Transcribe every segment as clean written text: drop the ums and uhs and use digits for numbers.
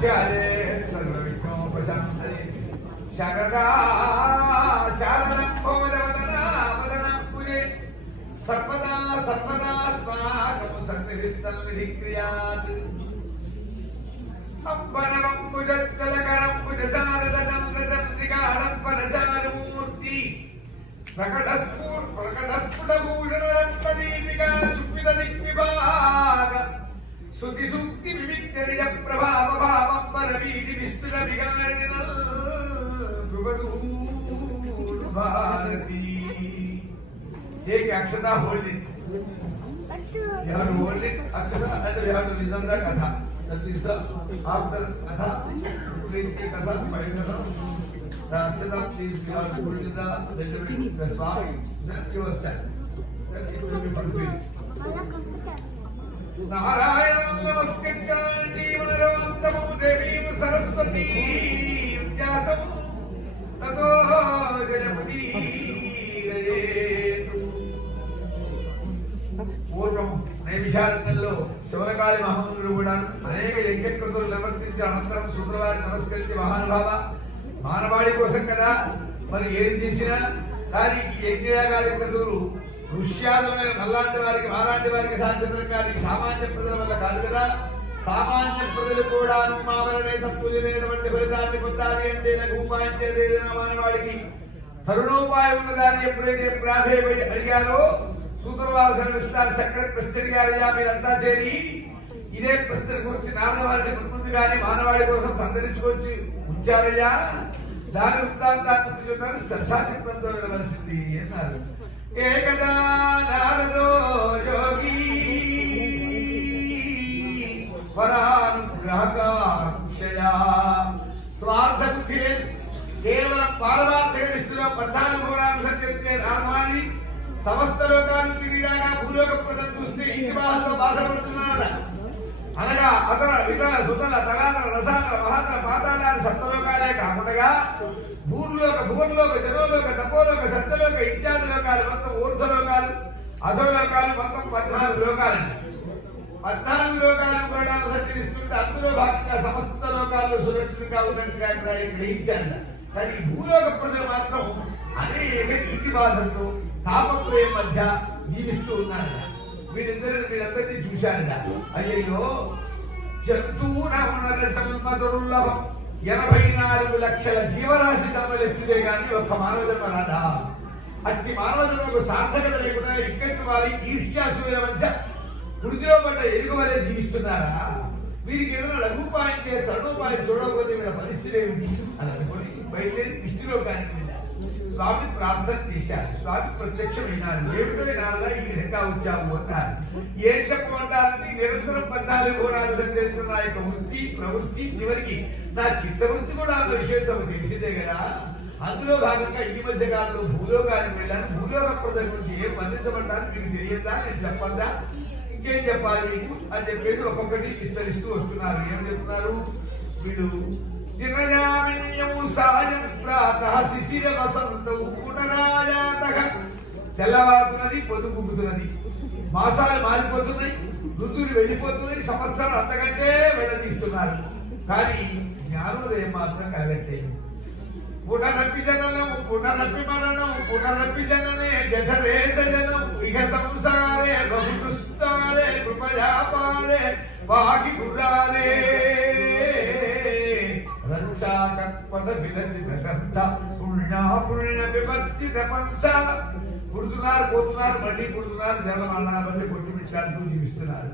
उपचारे सर्वविघ्नोपशान्तये शरदा शारदं भोजवदनावदनपुरे सर्वदा सर्वदा स्माकं सन्निधिः सन्निधिक्रियात् अम्बरं भुजत्कलकरं भुजसारदं रजन्तिकाणं परचारुमूर्ति प्रकटस्फुटभूषणरत्नदीपिका चुप्पितदिग्विभाग श्रुतिसूक्ति विविक्तनिज प्रभावभावं परवीति विस्तृतविकारिणः भारती एक अक्षता hold it. You have to hold it Akshata and you have to listen the katha. That is the after katha, drink the katha, find the akshata, please you have to put in the swami, then yourself. Then it will be fulfilled. नारायणं नमस्कृत्य जीवनरवन्तमो देवीं सरस्वतीं व्यासं ततो जयमुदीरयेत् పూర్వం నైమిషారణ్యంలో శౌనకాళి మహామునులు కూడా అనేక యజ్ఞకృతులు నిర్వర్తించిన అనంతరం శుక్రవారం నమస్కరించి మహానుభావ మానవాళి కోసం కదా మరి ఏం చేసినా కానీ ఈ యజ్ఞయాగాదికృతులు ఋష్యాదులైన నల్లాంటి వారికి మాలాంటి వారికి సాధ్యం కానీ సామాన్య ప్రజల వల్ల కాదు కదా. సామాన్య ప్రజలు కూడా మామలనే తత్తులైనటువంటి ఫలితాన్ని పొందాలి అంటే నాకు ఉపాయం చేయాలి. మానవాడికి తరుణోపాయం ఉన్నదాన్ని ఎప్పుడైతే ప్రాధేయపడి అడిగారో సూత్రవారు సెలవిస్తారు. చక్కటి ప్రశ్న అడిగారయ్యా మీరంతా చేరి ఇదే ప్రశ్న గురించి నామవారిని ముందుగానే మానవాడి కోసం సందరించుకొచ్చి ఉంచారయ్యా. దాని వృత్తాంతాన్ని చూడాలి శ్రద్ధాచిత్తంతో వెళ్ళవలసింది అన్నారు. ఏకదా నారదో యోగి పరానుగ్రహకాక్షయా స్వార్థబుద్ధి కేవలం పారమార్థిక దృష్టిలో 14 గుణాలను సంచరిస్తే రామాని సమస్త లోకాన్ని తిరిగాక భూలోక ప్రజలు చూస్తే ఇంటి బాధతో బాధపడుతున్నారట. అనగా అతన వితల సుతల తలాల రసాల మహాతల పాతాళాలు సప్తలోకాలే కాకుండా భూర్లోక భువర్లోక జనోలోక తపోలోక సప్తలోక ఇత్యాది లోకాలు మొత్తం ఊర్ధ్వలోకాలు అధోలోకాలు మొత్తం 14 లోకాలండి. 14 లోకాలు కూడా సంచరిస్తుంటే అందులో భాగంగా సమస్త లోకాలు సురక్షితంగా ఉన్నట్టుగా గ్రహించారు. కానీ భూలోక ప్రజలు మాత్రం అనేక ఇంటి బాధలతో తాపత్రయం మధ్య జీవిస్తూ ఉన్నారు. వీరందరినీ చూశారట. అయ్యో జంతువునదుర్లభం 84 లక్షల జీవరాశి జన్మలెత్తుదే కానీ ఒక్క మానవ జన్మ రాదా. అట్టి మానవ జన్మకు సార్థకత లేకుండా ఇక్కడి వారి ఈర్ష్యాసుల మధ్య వృద్ధిలో పడ్డ ఎరుగు వలె జీవిస్తున్నారా. వీరికి ఏదైనా లఘుపాయం చేసి తరుణోపాయం చూడకపోతే వీళ్ళ పరిస్థితి ఏమిటి అని అనుకోని బయలుదేరి విష్ణులోకానికి వెళ్ళారు. స్వామి ప్రార్థన చేశారు. స్వామి ప్రత్యక్షమైనారు. ఏమిటో నాలా ఈ విధంగా వచ్చాము అన్నారు. ఏం చెప్పమంటారంటే నిరంతరం 14 గుణాలు సంచరిస్తున్న యొక్క వృత్తి ప్రవృత్తి చివరికి నా చిత్తవృత్తి కూడా అంత విశేషం తెలిసిందే కదా. అందులో భాగంగా ఈ మధ్య కాలంలో భూలోకానికి వెళ్ళాను. భూలోక ప్రజల గురించి ఏం బంధించబడ్డాను మీకు తెలియదా, నేను చెప్పద్దా, ఇంకేం చెప్పాలి మీకు అని చెప్పేసి ఒక్కొక్కటి విస్తరిస్తూ వస్తున్నారు. ఏం చెప్తున్నారు వీళ్ళు? సాయం ప్రాతః శిశిర వసంతవు పునరాయాతః. తెల్లవారుతున్నది, పొద్దుకుంటున్నది, మాసాలు మారిపోతున్నాయి, ఋతువులు వెళ్ళిపోతున్నాయి, సంవత్సరాలు అంతకంటే వెళ్ళదీస్తున్నారు. కానీ జ్ఞానోదయం మాత్రం కలగట్టే. పునరపి జననం పునరపి మరణం పునరపి జననే జఠరేశ జనం ఇహ సంసారే బహుదుష్టారే కృపయాపారే వాకి పురారే పుడుతున్నారు, పోతున్నారు, మళ్ళీ పుడుతున్నారు, జన్మన్నారు, మళ్ళీ పొట్టి మిట్లాడుతూ జీవిస్తున్నారు.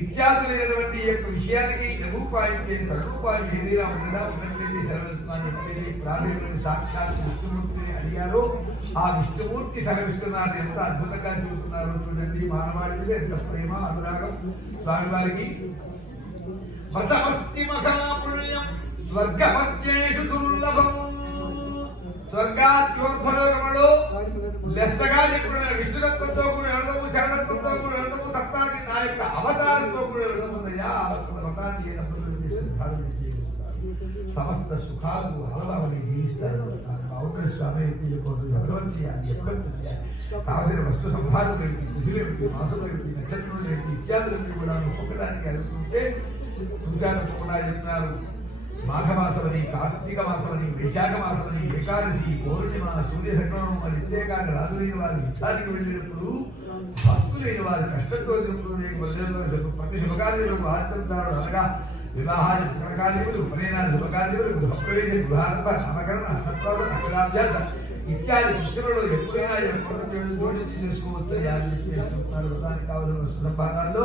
ఇత్యాదులైనటువంటి ఈ యొక్క విషయానికి లఘుపాయం చేసి తరుణోపాయం ఏదైనా ఉండదా ఉన్నట్లయితే సెలవిస్తున్నాను. ప్రాధాన్యమైన సాక్షాత్ విష్ణుమూర్తిని అడిగారో ఆ విష్ణుమూర్తి సెలవిస్తున్నారు. ఎంత అద్భుతంగా చూస్తున్నారో చూడండి. మానవాళి మీద ఎంత ప్రేమ అనురాగం స్వామివారికి. మతమస్తి మహాపుణ్యం స్వర్గమధ్యేషు దుర్లభం. స్వర్గాద్యోర్ధ్వలోకములో లెస్సగా చెప్పిన విష్ణురత్వంతో కూడా వెళ్ళము, చరణత్వంతో కూడా వెళ్ళము, తత్వాన్ని నా యొక్క అవతారంతో కూడా వెళ్ళముందయ్యా. మతాన్ని సమస్త సుఖాలు అలవాలని జీవిస్తారు. అవతల స్వామి ఎవరెవరు చేయాలి, ఎక్కడ చేయాలి, కావలసిన వస్తు సంపాదన ఏంటి, బుద్ధులు ఏమిటి, మాసములు ఏమిటి, నక్షత్రులు ఏంటి ఇత్యాదులన్నీ కూడా ఒక్కొక్కదానికి అడుగుతుంటే సూచన చెప్తున్నారు. మాఘమాసమని, కార్తీక మాసమని, వైశాఖ మాసమని, ఏకాదశి, పౌర్ణిమ, సూర్య సంక్రమణం మరి ఇంతేకాక రాజులైన వారి విచారికి వెళ్ళినప్పుడు భక్తులైన వారి కష్టంతో ప్రతి శుభకార్యములకు ఆచరించారు. అనగా వివాహాది పుత్రకార్యములు, ఉపనయనాది శుభకార్యములు, గృహప్రవేశ, గృహారంభ, నామకరణ, హస్తప్రవణ, అక్షరాభ్యాస ఇత్యాది పుత్రులలో ఎప్పుడైనా జోడించి చేసుకోవచ్చు. చేస్తున్నారు. దానికి కావలసిన సందర్భాల్లో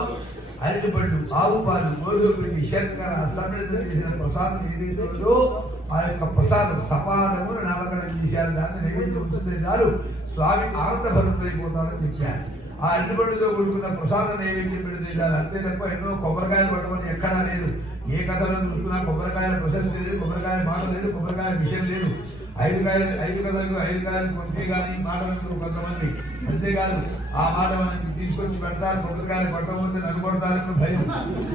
అరటిపళ్ళు, ఆవు పాలు, గోధుమపిండి, శర్కర, సన్నడితో చేసిన ప్రసాదం ఏదైతుందో ఆ యొక్క ప్రసాదం సపాదమును నామకరణం చేశారు. దాన్ని నైవేద్యం ఉంచుతే చాలు స్వామి ఆనందభరితులైపోతారని చెప్పారు. ఆ అరటిపళ్ళుతో కూడుకున్న ప్రసాద నైవేద్యం పెడితే చాలు. అంతే తప్ప ఎన్నో కొబ్బరికాయలు పట్టమని ఎక్కడా లేదు. ఏ కథలో చూసుకున్నా కొబ్బరికాయల ప్రశస్తి లేదు, కొబ్బరికాయ మాట లేదు, కొబ్బరికాయ విషయం లేదు. ఐదు కథలకు 5 కాయలు కొంటే కానీ మాటలు కొంతమంది. అంతేకాదు ఆ మాట మనకి తీసుకొచ్చి పెడతారు. కొబ్బరికాయలు పట్టకపోతే నలుగొడతారని భయం.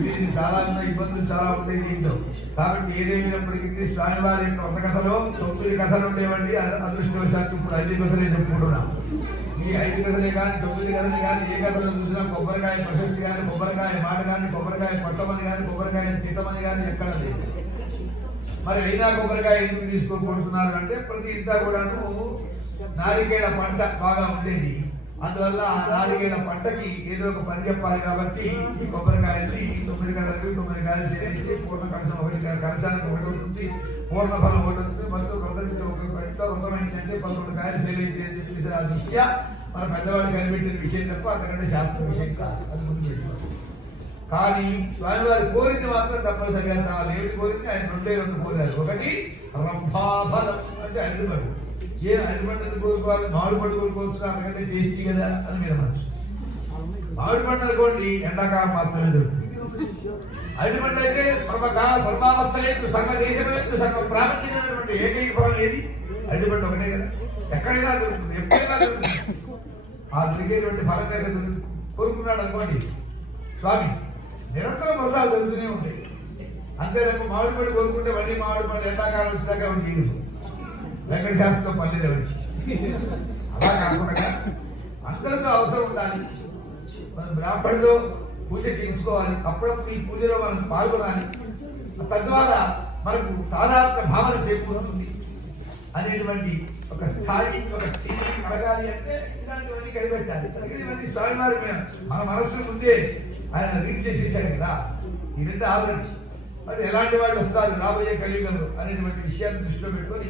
వీటిని చాలా ఇబ్బందులు చాలా ఉంటాయి దీంట్లో. కాబట్టి ఏదేమైనప్పటికీ స్వామివారి యొక్క ఒక కథలో 9 కథలు ఉండేవండి. అదృష్టవశాత్తు ఇప్పుడు 5 కథలే చెప్పుకుంటున్నాం. ఈ 5 కథలే కానీ 9 కథలే కానీ ఏ కథలో చూసినా కొబ్బరికాయ ప్రశస్తి కానీ, కొబ్బరికాయ మాట కానీ, కొబ్బరికాయ పట్టమని కానీ, కొబ్బరికాయ తిట్టమని కానీ ఎక్కడ లేదు. మరి అయినా కొబ్బరికాయ ఎందుకు తీసుకోకుంటున్నారు అంటే ప్రతి ఇంటా కూడాను నారికేళ పంట బాగా ఉండేది. అందువల్ల ఆ నారికేళ పంటకి ఏదో ఒక పని చెప్పాలి కాబట్టి ఈ కొబ్బరికాయల్ని 9 కథలకు 9 కాయలు సేకరించి పూర్ణ కలశం ఒకటి, కలశానికి ఒకటి అవుతుంది, పూర్ణ ఫలం ఒకటి అవుతుంది. మొత్తం కొందరికి ఒక వ్రతం ఏంటంటే 11 కాయలు సేకరించి అని చెప్పేసి ఆ దృష్ట్యా మన పెద్దవాళ్ళు కనిపెట్టిన విషయం తప్ప అంతకంటే శాస్త్ర విషయం కాదు. అది ముందు పెట్టుకోవాలి. కానీ స్వామివారి కోరిక మాత్రం తప్పనిసరిగా కావాలి. ఏమిటి కోరిక? ఆయన 2 కోరారు. ఒకటి రంభాఫలం అంటే అరటిపండు. ఏ అరటిపండు కోరుకోవాలి? మామిడి పండు కోరుకోవచ్చు, అంతకంటే టేస్టీ కదా అని మీరు అనొచ్చు. మామిడి పండు అనుకోండి ఎండాకాలం మాత్రమే దొరుకుతుంది. అరటిపండు అయితే సర్వావస్థలేదు, సర్వదేశమైనటువంటి సర్వ ప్రాముఖ్యమైనటువంటి ఏకైక ఫలం ఏది? అరటిపండు ఒకటే కదా. ఎక్కడైనా దొరుకుతుంది, ఎప్పుడైనా దొరుకుతుంది. ఆ దొరికేటువంటి ఫలం దగ్గర కోరుకున్నాడు అనుకోండి స్వామి, నిరంతరం వర్షాలు జరుగుతూనే ఉంటాయి. అంతే తప్ప మామిడి పండు కోరుకుంటే మళ్ళీ మామిడి పండు ఎండాకాలం వచ్చాక తీరు వెంకట శాస్త్రం పల్లెలు వచ్చి అలా కాకుండా అందరితో అవసరం ఉండాలి. మనం బ్రాహ్మణులు పూజ చేయించుకోవాలి. అప్పుడప్పుడు ఈ పూజలో మనం పాల్గొనాలి. తద్వారా మనకు తాదాత్మ్య భావన చేకూరుతుంది అనేటువంటి ఒక స్థాయి, ఒక స్థితి కలగాలి అంటే ఇలాంటివన్నీ కనిపెట్టాలి. ఇవన్నీ స్వామివారి మన మనస్సు ముందే ఆయన రీడ్ చేసేసాడు కదా. ఈ 2 ఆల్రెడీ మరి ఎలాంటి వాళ్ళు వస్తారు రాబోయే కలియుగంలో అనేటువంటి విషయాన్ని దృష్టిలో పెట్టుకొని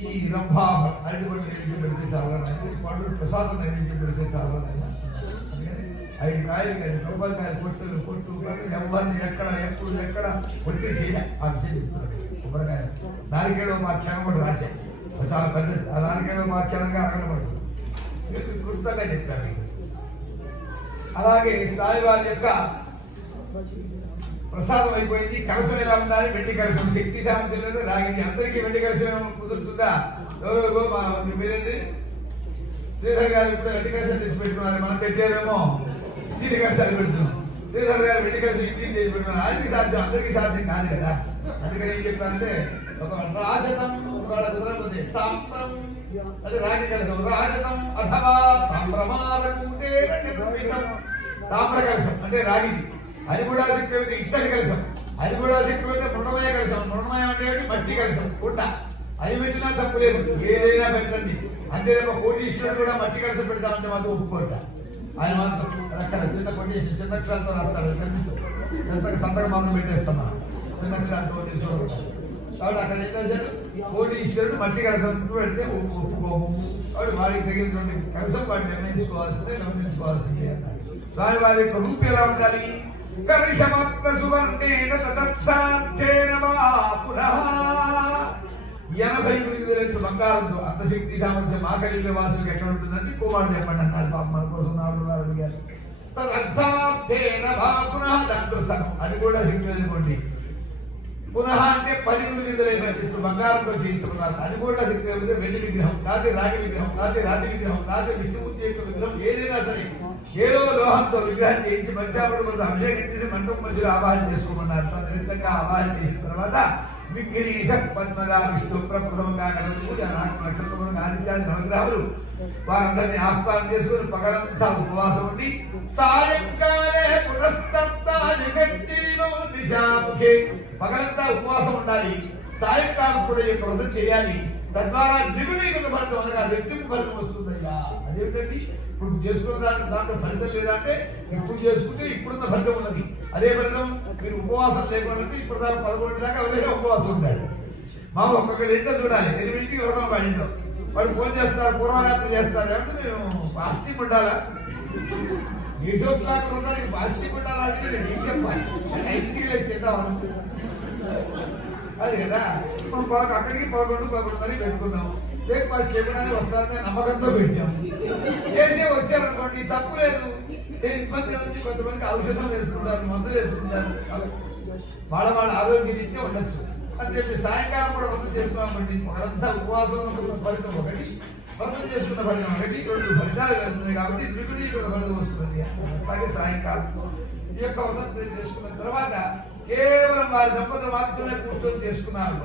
ఈ రంభా అరటిపండు నైవేద్యం పెడితే చాలా, పండు ప్రసాదం నైవేద్యం పెడితే చాలా. అందుకని 5 కాయలు కానీ కొబ్బరికాయలు కొట్టు ఎవరిని ఎక్కడ కొట్టి చేయాలి. ఆ విషయం చెప్తున్నాడు. కొబ్బరికాయ నారికేళ వాఖ్యానం కూడా రాశారు. చాలా పెద్దది. ఆ నారికేళ వాఖ్యానంగా అక్కడ పడుతుంది. కృతంగా చెప్పారు. అలాగే స్వామివారి యొక్క ప్రసాదం అయిపోయింది. కలశం ఎలా ఉండాలి? వెండి కలశం. శక్తి సామర్థ్యంలో రాగింది. అందరికీ వెండి కలశం కుదురుతుందా? మా మీరేంటి శ్రీధర్ గారు ఇప్పుడు వెండి కలశం తెచ్చి పెట్టుకున్నారు. మనం పెట్టారేమో స్టీల్ కలశాలు పెడుతున్నాం. శ్రీధర్ గారు వెండి కలశం ఇంటికి తెచ్చి పెట్టుకున్నారు. ఆయనకి సాధ్యం, అందరికీ సాధ్యం కాదు కదా. అందుకని ఏం చెప్తానంటే ఒక రాజతం కుదరకపోతే తామ్రం అది రాగి కలశం, రాజతం అథవా తామ్రమాలకుంటే తామ్ర కలశం అంటే రాగిది. అది కూడా చెప్పేది ఇత్తడి కలశం. అది కూడా చెప్పేది మృణమయ కలశం. మృణమయం అంటే మట్టి కలశం కుండ. అది పెట్టినా తప్పులేదు, ఏదైనా పెట్టండి. అంతే తప్ప కోటీశ్వరుడు కూడా మట్టి కలశం పెడతామంటే మాత్రం ఒప్పుకోట. ఆయన మాత్రం అక్కడ చిన్న కొట్టేసి చిన్నక్షరాలతో రాస్తాడు. సంతకం మాత్రం పెట్టేస్తాం మనం చిన్నక్షరాలతో తెలుసుకోవచ్చు. కాబట్టి అక్కడ ఏం చేశారు? కోటీశ్వరుడు మట్టి కలశం పెడితే ఒప్పుకోము. కాబట్టి వారికి తగినటువంటి కలశం వాటిని గమనించుకోవాల్సిందే అన్నారు. దాని వారి యొక్క రూపు ఎలా ఉండాలి? కరిషమాత్ర సువర్ణేన తదర్థార్థేన వా పునః 89 బంగారంతో అంతశక్తి సామర్థ్యం మా కలిగిన వాసులకు ఎక్కడ ఉంటుందంటే కుమారుడు చెప్పండి అన్నారు. పాప మన కోసం 4 వారు అడిగారు. తదర్థార్థేన వా పునః దాంట్లో సగం అది కూడా శక్తి అనుకోండి. పునః అంటే 10 బంగారంతో చేయించుకున్నారు. అది కూడా శక్తి. వెండి విగ్రహం కాదు, రాగి విగ్రహం కాదు, రాతి విగ్రహం కాదు, విష్ణుమూర్తి యొక్క విగ్రహం ఏదైనా సరే ఏదో లోహంతో విగ్రహం చేయించి పంచామృత అభిషేకం చేసి మంటపం మధ్యలో ఆవాహన చేసుకోమన్నారు. నిరంతరంగా ఆవాహన చేసిన తర్వాత విఘ్నేశ పద్మగా విష్ణు ప్రప్రథమంగా పూజ నక్షత్రములు ఆదిత్యాది నవగ్రహాలు వారందరినీ ఆహ్వానం చేసుకుని పగలంతా ఉపవాసం ఉండి సాయంకాలే దిశాముఖే పగలంతా ఉపవాసం ఉండాలి. సాయంకాలం కూడా యొక్క వ్రతం చేయాలి. తద్వారా ద్విగుణీకృత ఫలితం అనగా రెట్టింపు ఫలితం వస్తుందయ్యా. అదేమిటండి ఇప్పుడు చేసుకున్న దాంట్లో ఫలితం లేదంటే ఇప్పుడు చేసుకుంటే ఇప్పుడున్న ఫలితం ఉన్నది. అదే ఫలితం మీరు ఉపవాసం లేకుండా ఇప్పుడు దాకా 11 దాకా ఎవరైనా ఉపవాసం ఉంటాడు. మా ఒక్కొక్కరు ఇంట్లో చూడాలి 8కి వ్రతం వాడింట్లో వాడు ఫోన్ చేస్తారు, పూర్వరాత్రి చేస్తారు. అంటే మేము ఫాస్టింగ్ ఉండాలా, 8 o'clock వ్రతానికి ఫాస్టింగ్ ఉండాలా అంటే నేను ఏం చెప్పాలి? 5కి లేచి చేద్దామని అది కదా. మనం బాగా అక్కడికి 11 పెట్టుకున్నాము. బ్రేక్ఫాస్ట్ చేయడానికి వస్తారని నమ్మకంతో పెట్టాము. చేసే వచ్చారనుకోండి తప్పు లేదు. ఇబ్బంది ఉంది, కొంతమందికి ఔషధం వేసుకుంటారు, మందులు వేసుకుంటారు, వాళ్ళ ఆరోగ్యరీత్యా ఉండొచ్చు అని చెప్పి సాయంకాలం కూడా వ్రతం చేసుకోవాలండి. పగలంతా ఉపవాసం ఫలితం ఒకటి, వ్రతం చేసుకున్న ఫలితం ఒకటి, 2 ఫలితాలు వెళ్తున్నాయి కాబట్టి ద్విగుణీకృత ఫలితం వస్తుంది. అలాగే సాయంకాలం ఈ యొక్క వ్రతం చేసుకున్న తర్వాత కేవలం వారి దంపతులు మాత్రమే కూర్చొని చేసుకున్నారు.